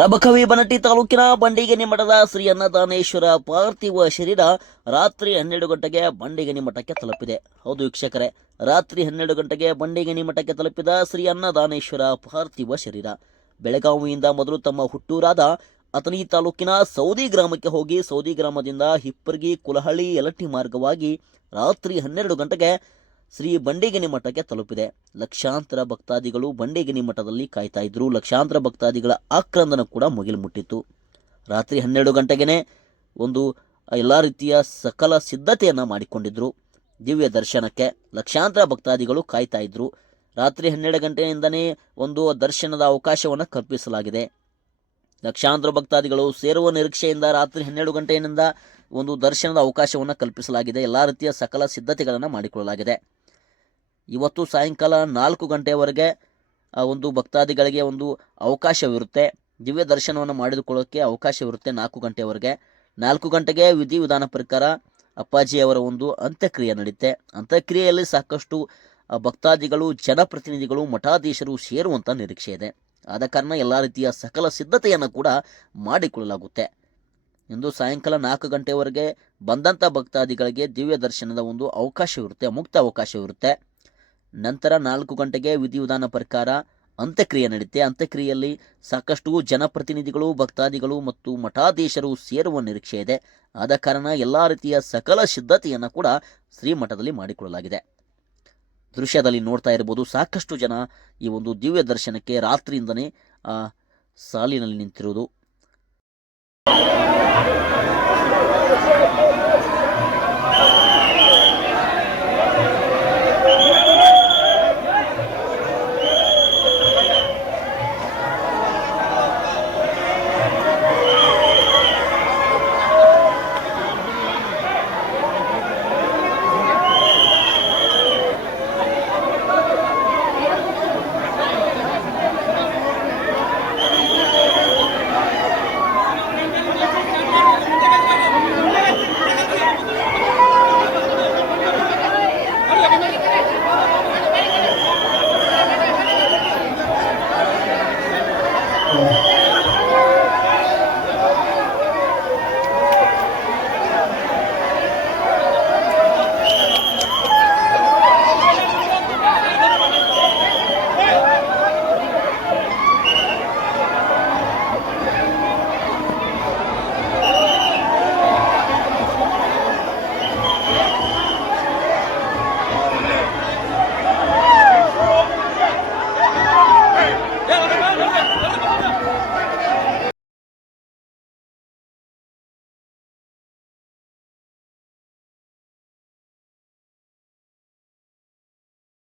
ರಬಕವಿ ಬನಟ್ಟಿ ತಾಲೂಕಿನ ಬಂಡಿಗೇನಿ ಮಠದ ಶ್ರೀ ಅನ್ನದಾನೇಶ್ವರ ಪಾರ್ಥಿವ ಶರೀರ ರಾತ್ರಿ 12 ಗಂಟೆಗೆ ಬಂಡಿಗೇನಿ ಮಠಕ್ಕೆ ತಲುಪಿದೆ. ಹೌದು ವೀಕ್ಷಕರೇ, ರಾತ್ರಿ 12 ಗಂಟೆಗೆ ಬಂಡಿಗೇನಿ ಮಠಕ್ಕೆ ತಲುಪಿದ ಶ್ರೀ ಅನ್ನದಾನೇಶ್ವರ ಪಾರ್ಥಿವ ಶರೀರ ಬೆಳಗಾವಿಯಿಂದ ಮೊದಲು ತಮ್ಮ ಹುಟ್ಟೂರಾದ ಅಥಣಿ ತಾಲೂಕಿನ ಸೌದಿ ಗ್ರಾಮಕ್ಕೆ ಹೋಗಿ ಸೌದಿ ಗ್ರಾಮದಿಂದ ಹಿಪ್ಪರ್ಗಿ ಕುಲಹಳ್ಳಿ ಯಲಟ್ಟಿ ಮಾರ್ಗವಾಗಿ ರಾತ್ರಿ 12 ಗಂಟೆಗೆ ಶ್ರೀ ಬಂಡಿಗೇನಿ ಮಠಕ್ಕೆ ತಲುಪಿದೆ. ಲಕ್ಷಾಂತರ ಭಕ್ತಾದಿಗಳು ಬಂಡಿಗೇನಿ ಮಠದಲ್ಲಿ ಕಾಯ್ತಾ ಇದ್ರು. ಲಕ್ಷಾಂತರ ಭಕ್ತಾದಿಗಳ ಆಕ್ರಂದನ ಕೂಡ ಮುಗಿಲು ಮುಟ್ಟಿತ್ತು. ರಾತ್ರಿ 12 ಗಂಟೆಗೆ ಒಂದು ಎಲ್ಲ ರೀತಿಯ ಸಕಲ ಸಿದ್ಧತೆಯನ್ನು ಮಾಡಿಕೊಂಡಿದ್ರು. ದಿವ್ಯ ದರ್ಶನಕ್ಕೆ ಲಕ್ಷಾಂತರ ಭಕ್ತಾದಿಗಳು ಕಾಯ್ತಾ ಇದ್ರು. ರಾತ್ರಿ 12 ಗಂಟೆಯಿಂದನೇ ಒಂದು ದರ್ಶನದ ಅವಕಾಶವನ್ನು ಕಲ್ಪಿಸಲಾಗಿದೆ. ಲಕ್ಷಾಂತರ ಭಕ್ತಾದಿಗಳು ಸೇರುವ ನಿರೀಕ್ಷೆಯಿಂದ ರಾತ್ರಿ 12 ಗಂಟೆಯಿಂದ ಒಂದು ದರ್ಶನದ ಅವಕಾಶವನ್ನು ಕಲ್ಪಿಸಲಾಗಿದೆ. ಎಲ್ಲ ರೀತಿಯ ಸಕಲ ಸಿದ್ಧತೆಗಳನ್ನು ಮಾಡಿಕೊಳ್ಳಲಾಗಿದೆ. ಇವತ್ತು ಸಾಯಂಕಾಲ 4 ಗಂಟೆಯವರೆಗೆ ಒಂದು ಭಕ್ತಾದಿಗಳಿಗೆ ಒಂದು ಅವಕಾಶವಿರುತ್ತೆ. ದಿವ್ಯ ದರ್ಶನವನ್ನು ಮಾಡಿಕೊಳ್ಳೋಕ್ಕೆ ಅವಕಾಶವಿರುತ್ತೆ 4 ಗಂಟೆವರೆಗೆ. 4 ಗಂಟೆಗೆ ವಿಧಿವಿಧಾನ ಪ್ರಕಾರ ಅಪ್ಪಾಜಿಯವರ ಒಂದು ಅಂತ್ಯಕ್ರಿಯೆ ನಡೆಯುತ್ತೆ. ಅಂತ್ಯಕ್ರಿಯೆಯಲ್ಲಿ ಸಾಕಷ್ಟು ಭಕ್ತಾದಿಗಳು, ಜನಪ್ರತಿನಿಧಿಗಳು, ಮಠಾಧೀಶರು ಸೇರುವಂಥ ನಿರೀಕ್ಷೆ ಇದೆ. ಆದ ಕಾರಣ ಎಲ್ಲ ರೀತಿಯ ಸಕಲ ಸಿದ್ಧತೆಯನ್ನು ಕೂಡ ಮಾಡಿಕೊಳ್ಳಲಾಗುತ್ತೆ. ಇಂದು ಸಾಯಂಕಾಲ 4 ಗಂಟೆವರೆಗೆ ಬಂದಂಥ ಭಕ್ತಾದಿಗಳಿಗೆ ದಿವ್ಯ ದರ್ಶನದ ಒಂದು ಅವಕಾಶವಿರುತ್ತೆ, ಮುಕ್ತ ಅವಕಾಶವಿರುತ್ತೆ. ನಂತರ 4 ಗಂಟೆಗೆ ವಿಧಿವಿಧಾನ ಪ್ರಕಾರ ಅಂತ್ಯಕ್ರಿಯೆ ನಡೆಯುತ್ತೆ. ಅಂತ್ಯಕ್ರಿಯೆಯಲ್ಲಿ ಸಾಕಷ್ಟು ಜನಪ್ರತಿನಿಧಿಗಳು, ಭಕ್ತಾದಿಗಳು ಮತ್ತು ಮಠಾಧೀಶರು ಸೇರುವ ನಿರೀಕ್ಷೆ ಇದೆ. ಆದ ಕಾರಣ ಎಲ್ಲ ರೀತಿಯ ಸಕಲ ಸಿದ್ಧತೆಯನ್ನು ಕೂಡ ಶ್ರೀಮಠದಲ್ಲಿ ಮಾಡಿಕೊಳ್ಳಲಾಗಿದೆ. ದೃಶ್ಯದಲ್ಲಿ ನೋಡ್ತಾ ಇರ್ಬೋದು, ಸಾಕಷ್ಟು ಜನ ಈ ಒಂದು ದಿವ್ಯ ದರ್ಶನಕ್ಕೆ ರಾತ್ರಿಯಿಂದನೇ ಸಾಲಿನಲ್ಲಿ ನಿಂತಿರುವುದು.